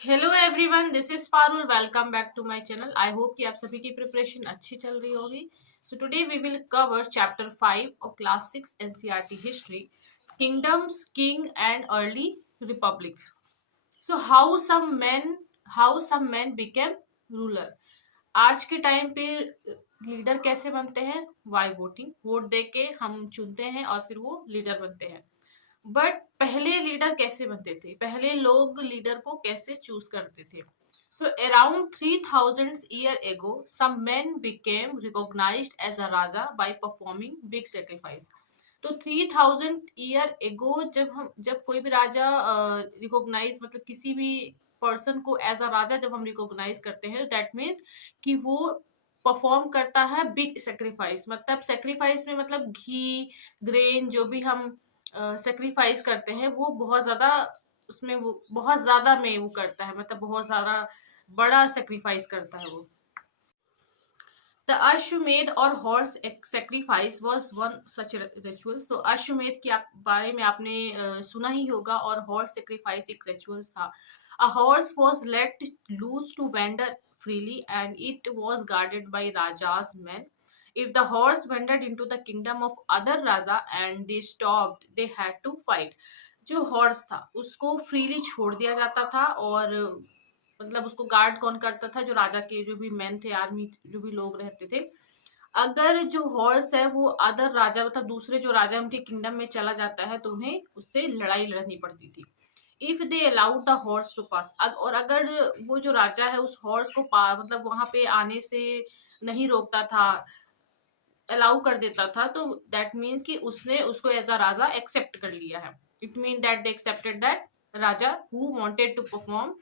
Hello everyone, this is Parul. Welcome back to my channel. I hope कि आप सभी की प्रिपरेशन अच्छी चल रही होगी। So today we will cover chapter 5 of class 6 NCERT history, kingdoms, king and early republic. So how some man became ruler. आज के टाइम पे लीडर कैसे बनते हैं? Bye voting. वोट दे के हम चुनते हैं और फिर वो लीडर बनते हैं। बट पहले लीडर कैसे बनते थे? पहले लोग लीडर को कैसे चूज करते थे? So around 3000 year ago some men became recognised as a raja by performing big sacrifice. तो 3000 ईयर एगो जब कोई भी राजा रिकॉग्नाइज, मतलब किसी भी पर्सन को एज अ राजा जब हम रिकॉग्नाइज करते हैं, दैट मीन्स कि वो परफॉर्म करता है बिग सेक्रीफाइस। मतलब सेक्रीफाइस में मतलब घी, ग्रेन, जो भी हम सेक्रीफाइस करते हैं वो बहुत ज्यादा, उसमें वो बहुत ज्यादा में वो करता है, मतलब बहुत ज्यादा बड़ा सेक्रीफाइस करता है वो। द अश्वमेध और horse sacrifice was one such ritual. So Ashvamedha के बारे में आपने सुना ही होगा, और हॉर्स सेक्रीफाइस एक रिचुअल था। A horse was let loose to wander freely and it was guarded by Raja's men. If the horse wandered into the kingdom of other Raja and they stopped, they had to fight. जो horse था उसको freely छोड़ दिया जाता था, और मतलब उसको गार्ड कौन करता था? जो राजा के जो भी मैन थे, आर्मी जो भी लोग रहते थे। अगर जो हॉर्स है वो अदर राजा, मतलब दूसरे जो राजा उनके किंगडम में चला जाता है, तो उन्हें उससे लड़ाई लड़नी पड़ती थी। If they allowed the horse to pass, और अगर वो जो राजा है उस हॉर्स को मतलब वहां पे आने से नहीं रोकता था, अलाउ कर देता था, तो दैट मीन्स कि उसने उसको एज अ राजा एक्सेप्ट कर लिया है। It mean that they accepted that raja who wanted to perform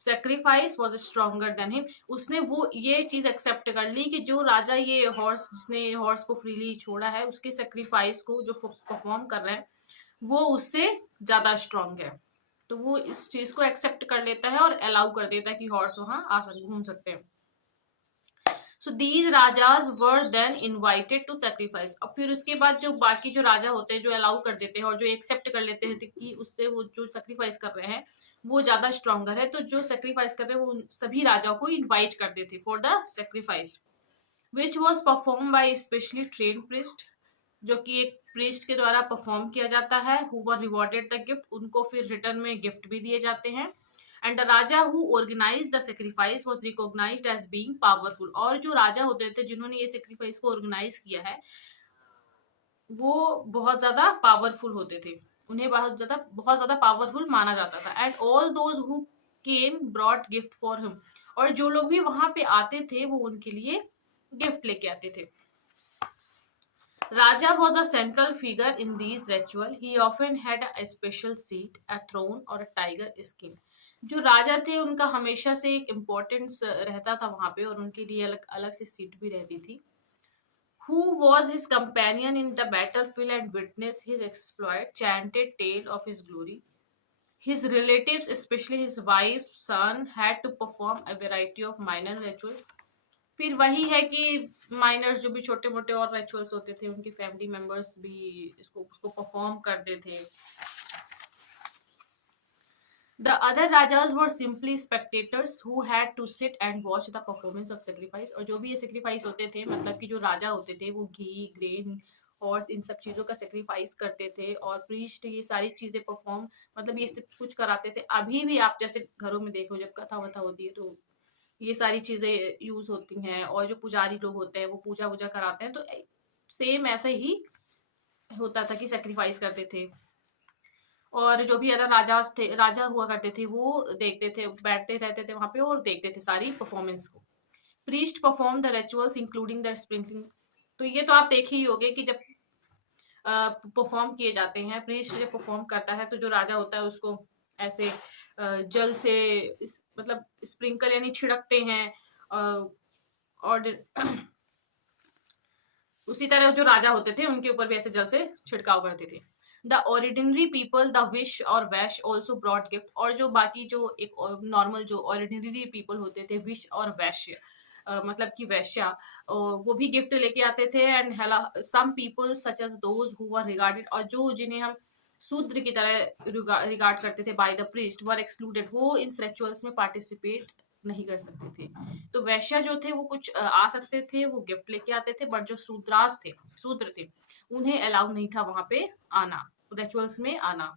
sacrifice was stronger than him. उसने वो ये चीज एक्सेप्ट कर ली कि जो राजा, ये हॉर्स जिसने हॉर्स को फ्रीली छोड़ा है, उसके सेक्रीफाइस को जो परफॉर्म कर रहा है वो उससे ज्यादा स्ट्रांग है। तो वो इस चीज को एक्सेप्ट कर लेता है और अलाउ कर देता है कि हॉर्स वहां आ घूम सकते हैं। So these rajas were then invited to sacrifice. और फिर उसके बाद जो बाकी जो राजा होते हैं, जो अलाउ कर देते हैं और जो एक्सेप्ट कर लेते हैं कि उससे वो जो सेक्रीफाइस कर रहे हैं वो ज्यादा स्ट्रॉन्गर है, तो जो सेक्रीफाइस कर रहे हैं वो सभी राजाओं को इनवाइट कर देते for the sacrifice, which was perform by specially train priest, जो कि एक प्रीस्ट के द्वारा परफॉर्म किया जाता है। Who were rewarded the gift, उनको फिर रिटर्न में गिफ्ट भी दिए जाते हैं। And the raja who organise the sacrifice was recognised as being powerful, और जो राजा होते थे जिन्होंने ये सेक्रीफाइस को ऑर्गेनाइज किया है वो बहुत ज्यादा पावरफुल होते थे, उन्हें बहुत ज्यादा पावरफुल माना जाता था। And all those who came brought gift for him, और जो लोग भी वहां पे आते थे वो उनके लिए गिफ्ट लेके आते थे। Raja was a central figure in these ritual. He often had a special seat, a throne or a tiger skin. जो राजा थे उनका हमेशा से एक इम्पोर्टेंस रहता था वहां पे, और उनके लिए अलग अलग से सीट भी रहती थी। Who was his companion in the battlefield and witnessed his exploit, chanted tale of his glory. His relatives, especially his wife, son, had to perform a variety of minor rituals. फिर वही है कि miners जो भी छोटे मोटे और rituals होते थे, उनके फैमिली मेंबर्स भी इसको उसको परफॉर्म करते थे। The other rajas were simply spectators who had to sit and watch the performance of sacrifice. और जो भी ये सेक्रीफाइस होते थे, मतलब कि जो राजा होते थे वो घी, ग्रेन, हॉर्स, इन सब चीजों का सेक्रीफाइस करते थे, और प्रीस्ट ये सारी चीजें परफॉर्म, मतलब ये सब कुछ कराते थे। अभी भी आप जैसे घरों में देखो, जब कथा वथा होती है तो ये सारी चीजें यूज होती हैं, और जो पुजारी लोग होते हैं वो पूजा वूजा कराते हैं, तो सेम ऐसे ही होता था कि सेक्रीफाइस करते थे। और जो भी अदर राजा हुआ करते थे वो देखते थे, बैठते रहते थे वहां पे और देखते थे सारी परफॉर्मेंस को। Priest perform the rituals including the sprinkling. तो ये तो आप देखे ही होंगे कि जब परफॉर्म किए जाते हैं, प्रीस्ट जब परफॉर्म करता है तो जो राजा होता है उसको ऐसे जल से मतलब स्प्रिंकल यानी छिड़कते हैं। और उसी तरह जो राजा होते थे उनके ऊपर भी ऐसे जल से छिड़काव करते थे। The ordinary people, the wish और वैश ऑल्सो ब्रॉड गिफ्ट। और जो बाकी जो एक नॉर्मल जो ऑर्डिनरी पीपल होते थे, विश और वैश्य, मतलब कि वैश्या, वो भी गिफ्ट लेके आते थे। And some people such as those who were regarded, और जो जिन्हें हम शूद्र की तरह रिगार्ड करते थे by the priest, were excluded, वो इन रिचुअल्स में पार्टिसिपेट नहीं कर सकते थे। तो वैश्य जो थे वो कुछ आ सकते थे, वो गिफ्ट लेके आते थे, बट जो शूद्र थे उन्हें अलाउ नहीं था वहां पे आना, रिचुअल्स में आना।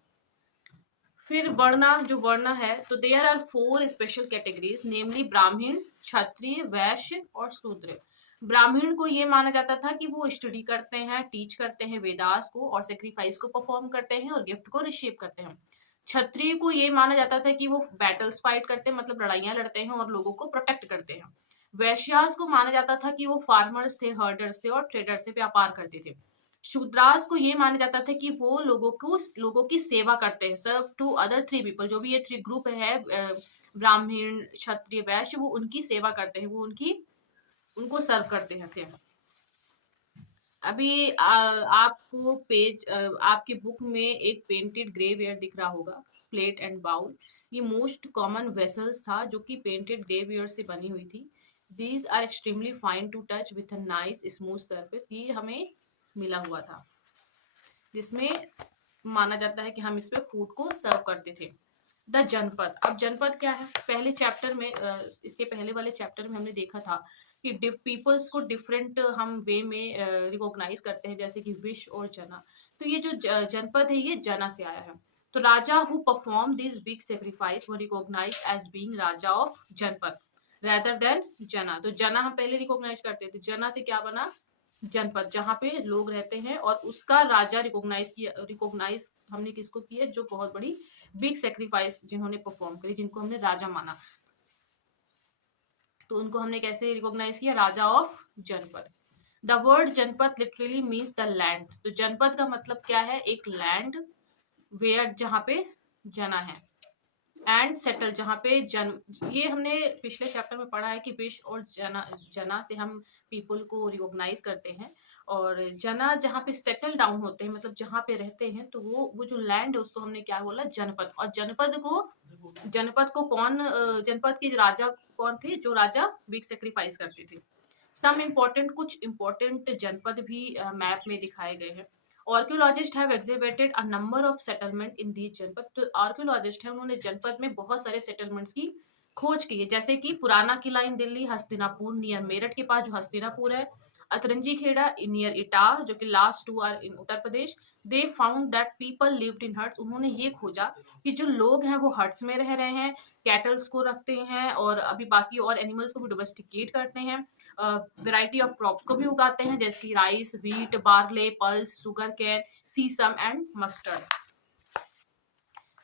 फिर वर्ण है, तो देयर आर 4 स्पेशल कैटेगरीज, नेमली ब्राह्मण, क्षत्रिय, वैश्य और शूद्र। ब्राह्मण को ये माना जाता था कि वो स्टडी करते हैं, टीच करते हैं वेदास को और सेक्रीफाइस को परफॉर्म करते हैं और गिफ्ट को रिसीव करते हैं। क्षत्रिय को ये माना जाता था कि वो बैटल्स फाइट करते हैं, मतलब लड़ाइयां लड़ते हैं और लोगों को प्रोटेक्ट करते हैं। वैश्यास को माना जाता था कि वो फार्मर्स थे, हर्डर्स थे और ट्रेडर्स से व्यापार करते थे। शूद्रास को ये माना जाता था कि वो लोगों की सेवा करते हैं, सर्व टू अदर 3 पीपल। जो भी ये 3 ग्रुप है, ब्राह्मण, क्षत्रिय, वैश्य, वो उनकी सेवा करते हैं, वो उनको सर्व करते हैं थे। अभी आपको आपके बुक में एक पेंटेड ग्रेववेयर दिख रहा होगा, प्लेट एंड बाउल। ये मोस्ट कॉमन वेसल्स था जो कि पेंटेड ग्रेववेयर से बनी हुई थी। These are extremely fine to touch with a nice smooth surface. ये हमें मिला हुआ था, जिसमें माना जाता है कि हम इस पे फूड को सर्व करते थे। द जनपद, अब जनपद क्या है? पहले चैप्टर में इसके पहले वाले चैप्टर में हमने देखा था कि पीपल्स को डिफरेंट हम वे में रिकॉग्नाइज करते हैं, जैसे कि विश और जना। तो ये जो जनपद है ये जना से आया है। तो raja who perform this big sacrifice were recognise as being raja of janapada rather than jana. तो जना हम पहले रिकॉग्नाइज करते थे, जना से क्या बना? जनपद, जहाँ पे लोग रहते हैं और उसका राजा रिकॉग्नाइज हमने किसको किया? जो बहुत बड़ी बिग सेक्रीफाइस जिन्होंने परफॉर्म करी, जिनको हमने राजा माना, तो उनको हमने कैसे रिकॉग्नाइज किया? राजा ऑफ जनपद। द वर्ड जनपद लिटरली मीन्स द लैंड। तो जनपद का मतलब क्या है? एक लैंड वेयर, जहाँ पे जना है, एंड सेटल, जहाँ पे ये हमने पिछले चैप्टर में पढ़ा है कि विश और जना से हम पीपल को रिकॉग्नाइज करते हैं, और जना जहाँ पे सेटल डाउन होते हैं, मतलब जहाँ पे रहते हैं, तो वो जो लैंड है उसको हमने क्या बोला? जनपद। और जनपद के राजा कौन थे? जो राजा बिग सेक्रीफाइस करते थे। कुछ इम्पोर्टेंट जनपद भी मैप में दिखाए गए हैं। Archaeologist have exhibited a number of settlement in these जनपद। तो आर्कियोलॉजिस्ट है, उन्होंने जनपद में बहुत सारे सेटलमेंट्स की खोज की है, जैसे कि पुराना किला इन दिल्ली, हस्तिनापुर नियर मेरठ के पास जो हस्तिनापुर है, अतरंजी खेड़ा नियर इटाह, जो कि last 2 are in Uttar Pradesh. They found that people lived in huts. उन्होंने ये खोजा कि जो लोग हैं वो हट्स में रह रहे हैं, कैटल्स को रखते हैं और अभी बाकी और एनिमल्स को भी डोमेस्टिकेट करते हैं, वैरायटी ऑफ क्रॉप्स को भी उगाते हैं, जैसे कि rice, wheat, barley, pulse, sugar cane, sesame and mustard.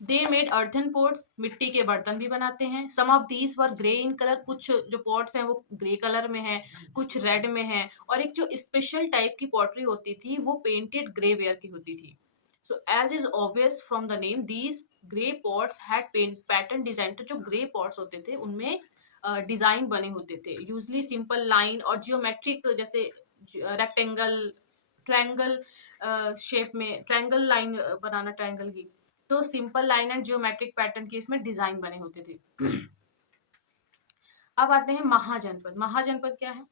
They made earthen pots, मिट्टी के बर्तन भी बनाते हैं। Some of these were grey in colour, कुछ जो पॉट्स हैं वो ग्रे कलर में है, कुछ रेड में है, और एक जो स्पेशल टाइप की पॉटरी होती थी वो पेंटेड ग्रे वेयर की होती थी। So as is obvious from the name, these grey pots had pattern design. तो जो ग्रे पॉट्स होते थे उनमें डिजाइन बने होते थे, यूजली सिंपल लाइन और जियोमेट्रिक, जैसे रेक्टेंगल, ट्रायंगल शेप में, ट्रायंगल लाइन बनाना ट्रायंगल की, तो simple line and geometric pattern के इसमें डिजाइन बने होते थे। अब आते हैं महाजनपद। महाजनपद क्या है?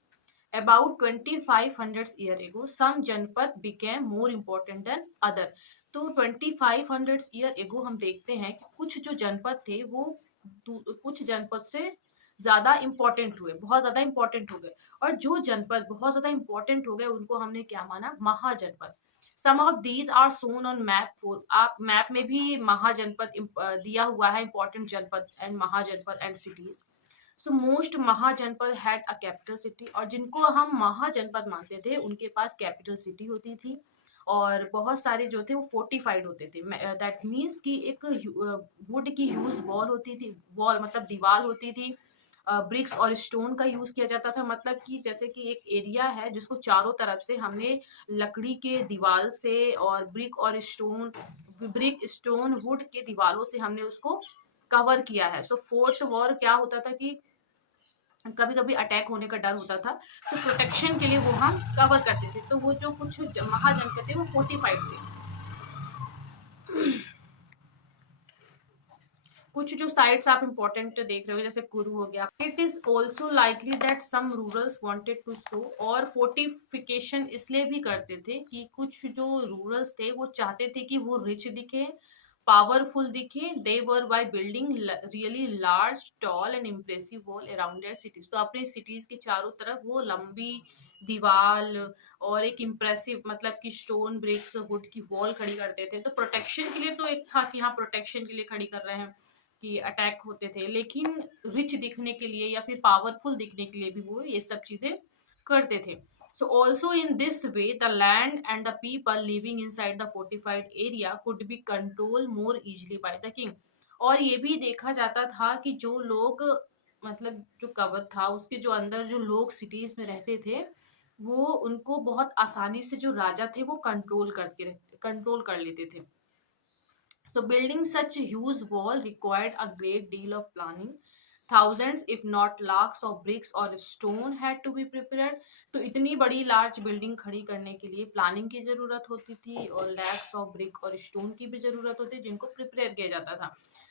About 2500 year ago, some जनपद became more important than other। तो 2500 year ago हम देखते हैं कि कुछ जो जनपद थे वो कुछ जनपद से ज्यादा इंपॉर्टेंट हुए, बहुत ज्यादा इंपॉर्टेंट हो गए, और जो जनपद बहुत ज्यादा इंपॉर्टेंट हो गए उनको हमने क्या माना? महाजनपद। Some of these are shown on map 4। आप मैप में भी महाजनपद दिया हुआ है, important janapada and mahajanapada and cities. So most mahajanapada had a capital city, और जिनको हम महाजनपद मानते थे उनके पास कैपिटल सिटी होती थी, और बहुत सारे जो थे वो फोर्टिफाइड होते थे। दैट मीन्स कि एक वुड की यूज वॉल होती थी, वॉल मतलब दीवार होती थी, ब्रिक्स और स्टोन का यूज किया जाता था, मतलब कि जैसे कि एक एरिया है जिसको चारों तरफ से हमने लकड़ी के दीवार से और ब्रिक स्टोन वुड के दीवारों से हमने उसको कवर किया है। सो फोर्थ वॉर क्या होता था कि कभी कभी अटैक होने का डर होता था, तो प्रोटेक्शन के लिए वो हम कवर करते थे। तो वो जो कुछ महाजनपद थे वो फोर्टिफाइड थे। कुछ जो साइट्स आप इंपॉर्टेंट देख रहे हो जैसे कुरु हो गया। It is also likely that some rulers wanted to show, और फोर्टिफिकेशन इसलिए भी करते थे कि कुछ जो रूरल्स थे वो चाहते थे कि वो रिच दिखे, पावरफुल दिखे। They were by building really large tall and impressive wall around their cities. तो अपनी सिटीज के चारों तरफ वो लंबी दीवार और एक इम्प्रेसिव मतलब कि स्टोन ब्रिक्स वुड की वॉल खड़ी करते थे। तो प्रोटेक्शन के लिए तो एक था कि हाँ प्रोटेक्शन के लिए खड़ी कर रहे हैं कि अटैक होते थे, लेकिन रिच दिखने के लिए या फिर पावरफुल दिखने के लिए भी वो ये सब चीजें करते थे। So also in this way, the land and the people living inside the fortified area could be controlled more easily by the king. और ये भी देखा जाता था कि जो लोग मतलब जो कवर था उसके जो अंदर जो लोग सिटीज में रहते थे वो उनको बहुत आसानी से जो राजा थे वो कंट्रोल कर लेते थे। So building such a huge wall required a great deal of planning. Thousands, if not lakhs of bricks or stone had to be prepared. तो इतनी बड़ी लार्ज बिल्डिंग खड़ी करने के लिए प्लानिंग की जरूरत होती थी और लैक्स ऑफ ब्रिक और स्टोन की भी जरूरत होती थी जिनको प्रिपेयर किया जाता था।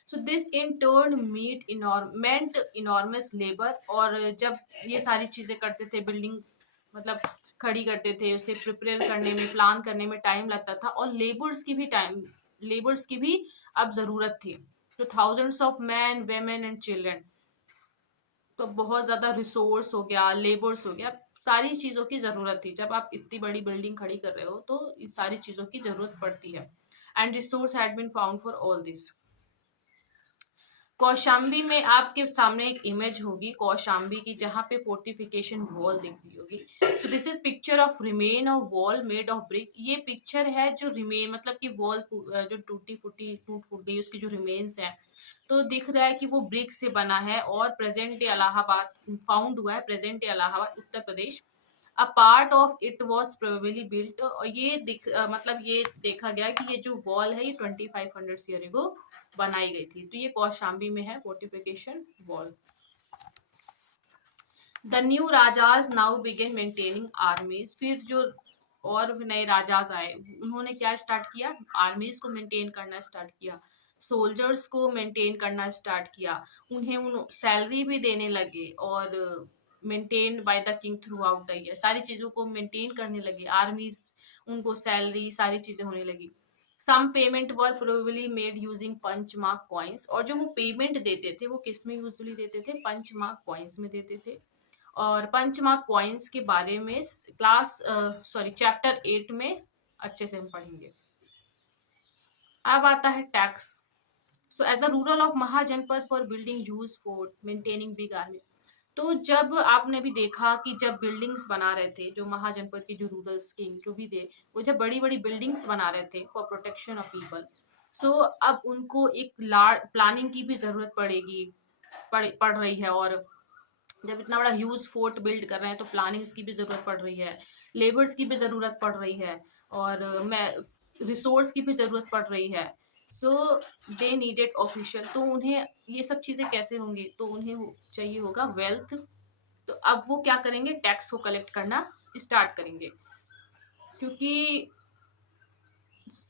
So this in turn meant enormous labour. और जब ये सारी चीजें करते थे बिल्डिंग मतलब खड़ी करते थे उसे प्रिपेयर करने में प्लान करने में टाइम लगता था और लेबर्स की भी अब जरूरत थी। तो thousands of man women and children, तो बहुत ज्यादा रिसोर्स हो गया, लेबर्स हो गया, सारी चीजों की जरूरत थी। जब आप इतनी बड़ी बिल्डिंग खड़ी कर रहे हो तो इन सारी चीजों की जरूरत पड़ती है। And resource had been found for all this. Kaushambi में आपके सामने एक इमेज होगी कौशाम्बी की जहाँ पे फोर्टिफिकेशन वॉल दिख रही होगी। तो this is picture of remain of wall made of brick. ये पिक्चर है जो रिमेन मतलब कि वॉल जो टूट फूट गई उसकी जो रिमेन्स है। तो दिख रहा है कि वो ब्रिक से बना है और प्रेजेंट डे इलाहाबाद फाउंड हुआ है, present day Allahabad Uttar Pradesh. A part of it was probably built. और ये मतलब ये देखा गया कि ये जो वॉल है ये 2500 ईयर एगो बनाई गई थी। तो ये कौशाम्बी में है fortification wall. The new rajas now began maintaining armies. फिर जो और नए राजाज आए उन्होंने क्या स्टार्ट किया, आर्मीज को मेंटेन करना स्टार्ट किया, सोल्जर्स को मेंटेन करना स्टार्ट किया, उन्हें सैलरी भी देने लगे और maintain by the king through out the year. सारी चीजों को मेंटेन करने लगे आर्मीज, उनको सैलरी सारी चीजें होने लगी। Some payment were probably made using punch mark coins. और जो वो पेमेंट देते थे वो किस में यूजुअली देते थे, पंच मार्क कॉइन्स में देते थे। और पंचमार्क कॉइन्स के बारे में चैप्टर 8 में अच्छे से हम पढ़ेंगे। अब आता है tax. So as the rural of mahajanapada for building huge fort maintaining big army. तो जब आपने भी देखा कि जब बिल्डिंग्स बना रहे थे जो महाजनपद के जो रूरल्स किंग जो भी थे वो जब बड़ी बड़ी बिल्डिंग्स बना रहे थे फॉर प्रोटेक्शन ऑफ पीपल। सो अब उनको एक प्लानिंग की भी जरूरत पड़ रही है। और जब इतना बड़ा ह्यूज फोर्ट बिल्ड कर रहे हैं तो प्लानिंग्स की भी जरूरत पड़ रही है, लेबर्स की भी जरूरत पड़ रही है और मैं रिसोर्स की भी जरूरत पड़ रही है। सो दे नीडेड ऑफिशियल। तो उन्हें ये सब चीजें कैसे होंगी, तो उन्हें चाहिए होगा वेल्थ। तो अब वो क्या करेंगे, टैक्स को कलेक्ट करना स्टार्ट करेंगे, क्योंकि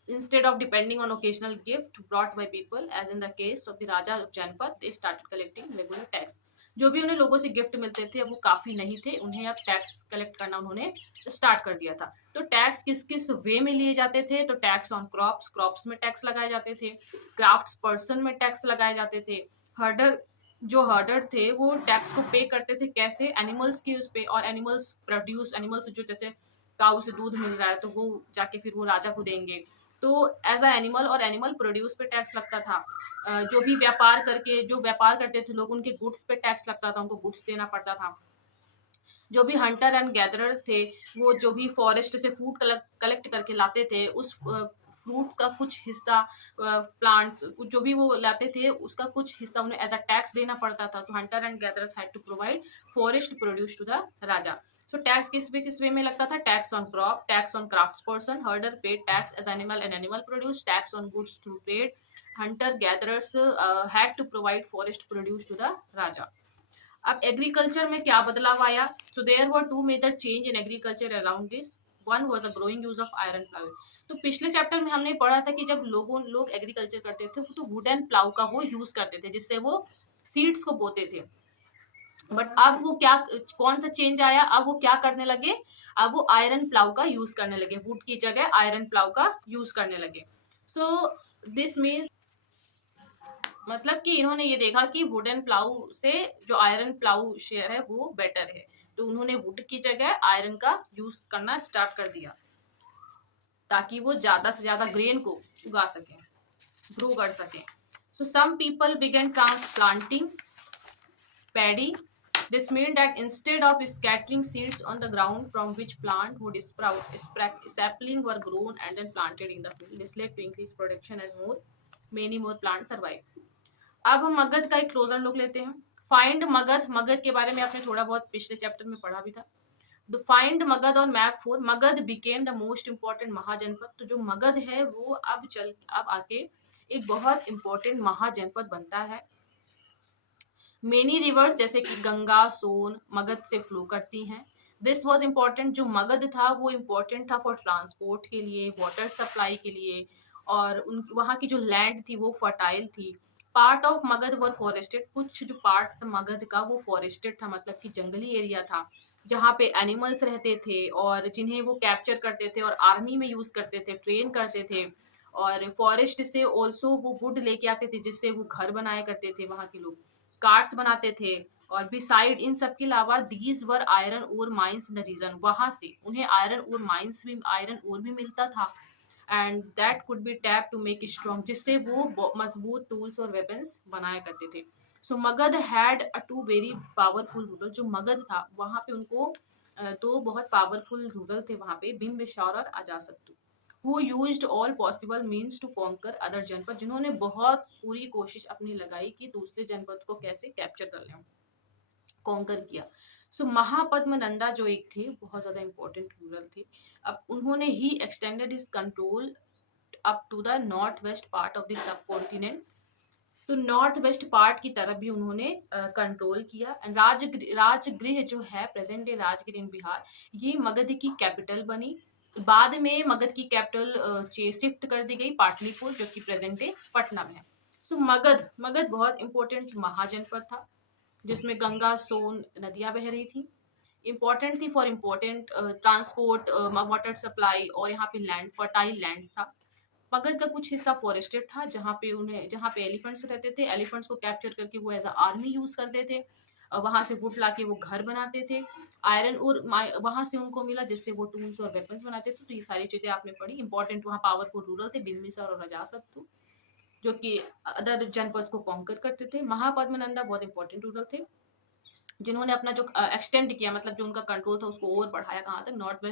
instead of depending on occasional gift brought by people as in the case of the Raja of Janpat, they started collecting regular tax। जो भी उन्हें लोगों से गिफ्ट मिलते थे वो काफी नहीं थे, उन्हें अब टैक्स कलेक्ट करना उन्होंने स्टार्ट कर दिया था। तो टैक्स किस किस वे में लिए जाते थे, तो टैक्स ऑन क्रॉप्स में टैक्स लगाए जाते थे, क्राफ्ट्स पर्सन में टैक्स लगाए जाते थे, हर्डर थे वो टैक्स को पे करते थे कैसे, एनिमल्स के उस पे। और एनिमल्स जो जैसे काऊ से दूध मिल रहा है तो वो जाके फिर वो राजा को देंगे। तो एज अ एनिमल और एनिमल प्रोड्यूस पे टैक्स लगता था। जो भी व्यापार करते थे लोग उनके गुड्स पे टैक्स लगता था, उनको गुड्स देना पड़ता था। जो भी हंटर एंड गैदरर्स थे वो जो भी फॉरेस्ट से फूड कलेक्ट करके लाते थे उस फ्रूट्स का कुछ हिस्सा, प्लांट्स जो भी वो लाते थे उसका कुछ हिस्सा उन्हें एज अ टैक्स देना पड़ता था। तो hunter and gatherers had to provide forest produce to the raja. So tax किस वे में लगता था, tax on crop, tax on crafts person, herder paid tax as animal and animal produce, tax on goods through trade, hunter gatherers had to provide forest produce to the raja. अब agriculture में क्या बदलाव आया, so there were two major change in agriculture around this. One was a growing use of iron plough. तो पिछले chapter में हमने पढ़ा था कि जब लोग एग्रीकल्चर करते थे तो वुडन प्लाउ का वो यूज करते थे जिससे वो सीड्स को बोते थे। बट अब वो क्या, कौन सा चेंज आया, अब वो क्या करने लगे, अब वो आयरन प्लाउ का यूज करने लगे, वुड की जगह आयरन प्लाउ का यूज करने लगे। सो दिस मीन्स, मतलब कि इन्होंने ये देखा कि वुडन प्लाउ से जो आयरन प्लाउ शेयर है वो बेटर है, तो उन्होंने वुड की जगह आयरन का यूज करना स्टार्ट कर दिया ताकि वो ज्यादा से ज्यादा ग्रेन को उगा सके, ग्रो कर सके। So some people began transplanting paddy. This meant that instead of scattering seeds on the ground from which plant would sprout, sapling were grown and then planted in the field. This led to increased production as many more plants survived. अब हम मगध का एक closure look लेते हैं। Find Magadh, Magadh के बारे में आपने थोड़ा बहुत पिछले चैप्टर में पढ़ा भी था। द फाइंड मगध और map 4, Magadh became the most important mahajanapada. तो जो मगध है वो अब आके एक बहुत इंपॉर्टेंट महाजनपद बनता है। मेनी रिवर्स जैसे कि गंगा, सोन मगध से फ्लो करती हैं। दिस वॉज इम्पोर्टेंट, जो मगध था वो इम्पोर्टेंट था फॉर ट्रांसपोर्ट के लिए, वाटर सप्लाई के लिए, और वहाँ की जो लैंड थी वो फर्टाइल थी। Part of Magadh were forested, कुछ जो पार्ट मगध का वो फॉरेस्टेड था, मतलब कि जंगली एरिया था जहाँ पे एनिमल्स रहते थे और जिन्हें वो कैप्चर करते थे और आर्मी में यूज करते थे, ट्रेन करते थे। और फॉरेस्ट से ऑल्सो वो वुड लेके आते थे जिससे वो घर बनाया करते थे, वहाँ के लोग कार्ड्स बनाते थे। और बिसाइड इन सब के अलावा these were iron ore mines in the region, वहां से उन्हें आयरन ओर भी मिलता था and that could be tap to make strong, जिससे वो मजबूत टूल्स और वेपन्स बनाया करते थे। So Magadh had a two very powerful rural, जो मगध था वहां पे उनको दो बहुत पावरफुल रूरल थे वहां पे, बिम्बिसार और Ajatashatru. who used all possible means to conquer other जनपद, जिन्होंने बहुत पूरी कोशिश अपनी लगाई कि दूसरे जनपद को कैसे कैप्चर कर लें, कॉन्कर किया। सो महापद्म नंदा जो एक थे बहुत ज्यादा इंपॉर्टेंट रूरल थे, अब उन्होंने ही extended his control up to the north west part of the subcontinent. तो नॉर्थ वेस्ट पार्ट की तरफ भी उन्होंने कंट्रोल किया। एंड राजगृह जो है प्रेजेंट डे राजगृह इन बिहार, ये मगध की कैपिटल बनी। बाद में मगध की कैपिटल शिफ्ट कर दी गई पाटलिपुत्र, जो कि प्रेजेंट डे पटना में है। तो मगध बहुत इंपॉर्टेंट महाजनपद था जिसमें गंगा सोन नदियां बह रही थी, इंपॉर्टेंट थी for important transport, water supply, और यहाँ पे लैंड फर्टाइल लैंड था। मगध का कुछ हिस्सा फॉरेस्टेड था जहाँ पे एलिफेंट्स रहते थे, एलिफेंट्स को कैप्चर करके वो एज अ आर्मी यूज करते थे, वहां से वुड लाके वो घर बनाते थे। आयरन और वहां से उनको मिला जिससे वो टूल्स और वेपन्स बनाते थे। तो ये सारी चीजें आपने पढ़ी। इंपॉर्टेंट वहाँ पावरफुल रूरल थे बिम्बिसार और अजातशत्रु, जो कि अदर जनपद को कॉन्कर करते थे। महापद्मनंदा बहुत इंपॉर्टेंट रूरल थे जिन्होंने अपना जो एक्सटेंड किया, मतलब जो उनका कंट्रोल था उसको और बढ़ाया, कहाँ तक, north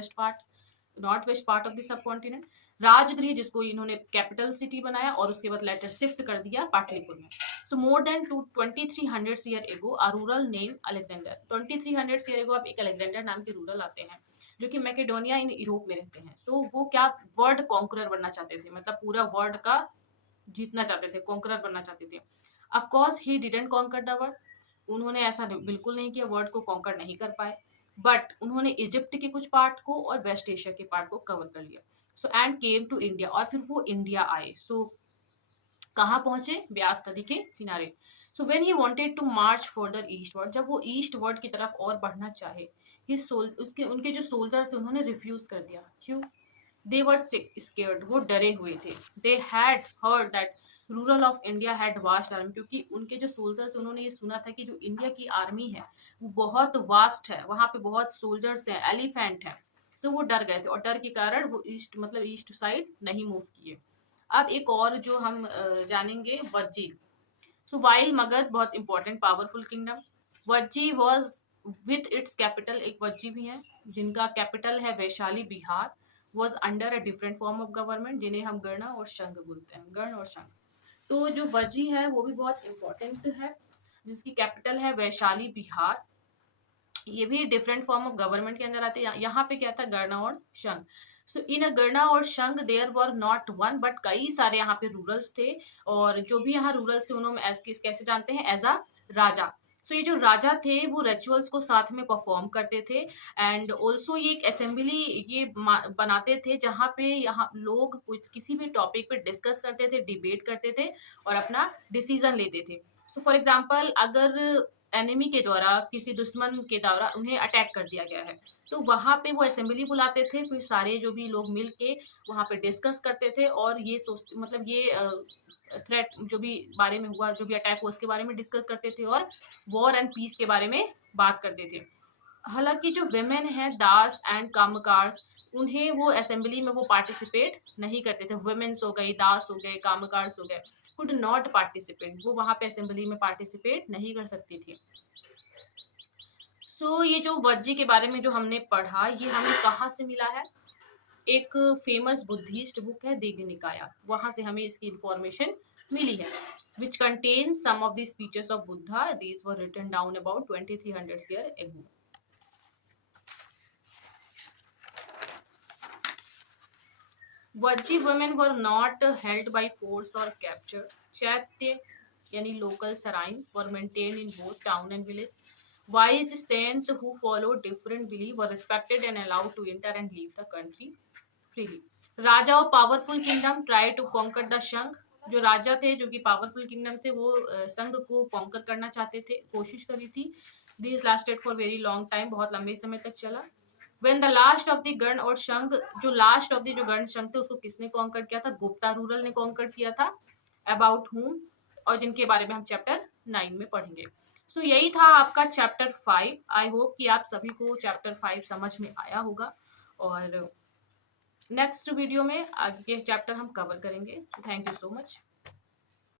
west part of the subcontinent. Rajagriha जिसको इन्होंने कैपिटल सिटी बनाया और उसके बाद लेटर शिफ्ट कर दिया पाटलिपुत्र में। सो more than 2300 year ago a ruler name Alexander, 2300 year ago अब एक अलेक्जेंडर नाम के रूरल आते हैं जो कि मैकेडोनिया इन यूरोप में रहते हैं। सो वो क्या वर्ल्ड कॉन्करर बनना चाहते थे, मतलब पूरा वर्ल्ड का जीतना चाहते थे, कॉन्करर बनना चाहते थे। Of course he didn't conquer the world, उन्होंने ऐसा बिल्कुल नहीं किया, वर्ल्ड को कॉन्कर नहीं कर पाए, बट उन्होंने इजिप्ट के कुछ पार्ट को और वेस्ट एशिया के पार्ट को कवर कर लिया। So and came to India, और फिर वो इंडिया आए। सो कहाँ पहुंचे, ब्यास नदी के किनारे। So when he wanted to march further eastward, जब वो ईस्टवर्ड की तरफ और बढ़ना चाहे, उनके जो सोल्जर्स उन्होंने रिफ्यूज कर दिया। क्यों? दे वर स्केर्ड, वो डरे हुए थे। They had heard that rural of India had vast army, क्योंकि उनके जो सोल्जर्स उन्होंने ये सुना था कि जो इंडिया की आर्मी है वो बहुत वास्ट है, वहां पे बहुत सोल्जर्स हैं, एलिफेंट है। सो वो डर गए थे और डर के कारण वो ईस्ट साइड नहीं मूव किए। अब एक और जो हम जानेंगे, वज्जी। सो वाइल मगध बहुत important powerful kingdom, Vajji was with its capital, एक वज्जी भी है जिनका कैपिटल है Vaishali Bihar, was under a different form of government जिन्हें हम गणा और शंग बोलते हैं, गण और शंग। तो जो वज्जी है वो भी बहुत इंपॉर्टेंट है जिसकी कैपिटल है वैशाली बिहार, ये भी डिफरेंट फॉर्म ऑफ गवर्नमेंट के अंदर आते हैं। यहाँ पे क्या था, गणा और शंग। सो इन गणा और sangha there were not one but कई सारे यहाँ पे रूरल्स थे, और जो भी यहाँ रूरल्स थे उन्होंने कैसे जानते हैं, एज अ राजा। सो ये जो राजा थे वो रिचुअल्स को साथ में परफॉर्म करते थे, एंड ऑल्सो ये एक असेंबली ये बनाते थे जहाँ पे यहाँ लोग कुछ किसी भी टॉपिक पे डिस्कस करते थे, डिबेट करते थे और अपना डिसीजन लेते थे। सो फॉर एग्जाम्पल अगर एनिमी के द्वारा किसी दुश्मन के द्वारा उन्हें अटैक कर दिया गया है, तो वहां पे वो असेंबली बुलाते थे, फिर सारे जो भी लोग मिल के वहां पे डिस्कस करते थे और ये सोच मतलब ये थ्रेट जो भी बारे में हुआ, जो भी अटैक हुआ उसके बारे में डिस्कस करते थे और वॉर एंड पीस के बारे में बात करते थे। हालांकि जो वेमेन है दास एंड कामकार्स, उन्हें वो असेंबली में वो पार्टिसिपेट नहीं करते थे। वुमेन्स हो गई, दास हो गए, कामकार्स हो गए, कुड नॉट पार्टिसिपेट, वो वहां पे असेंबली में पार्टिसिपेट नहीं कर सकती थी। सो ये जो वज्जी के बारे में जो हमने पढ़ा, ये हमें कहाँ से मिला है? एक फेमस बुद्धिस्ट बुक है दीघनिकाया, वहां से हमें इसकी इंफॉर्मेशन मिली है, which contains some of the speeches of Buddha. These were written down about 2300 years ago. Vajji women were not held by force or capture. Chaitya yani local shrines were maintained in both town and village. Wise saints who followed different beliefs were respected and allowed to enter and leave the country freely. राजा और powerful kingdom try to conquer the sangha, जो राजा थे जो कि powerful kingdom थे वो संघ को कॉन्कर करना चाहते थे, कोशिश करी थी। This lasted for very long time, बहुत लंबे समय तक चला। When the last of the गण और संघ, जो लास्ट ऑफ द जो गण संघ थे उसको किसने कॉन्कर किया था? गुप्ता रूरल ने कॉन्कर किया था। अबाउट हुम, और जिनके बारे में हम चैप्टर 9 में पढ़ेंगे। सो यही था आपका चैप्टर 5। आई होप कि आप सभी को चैप्टर 5 समझ में आया होगा, और नेक्स्ट वीडियो में आगे के चैप्टर हम कवर करेंगे। Thank you so much.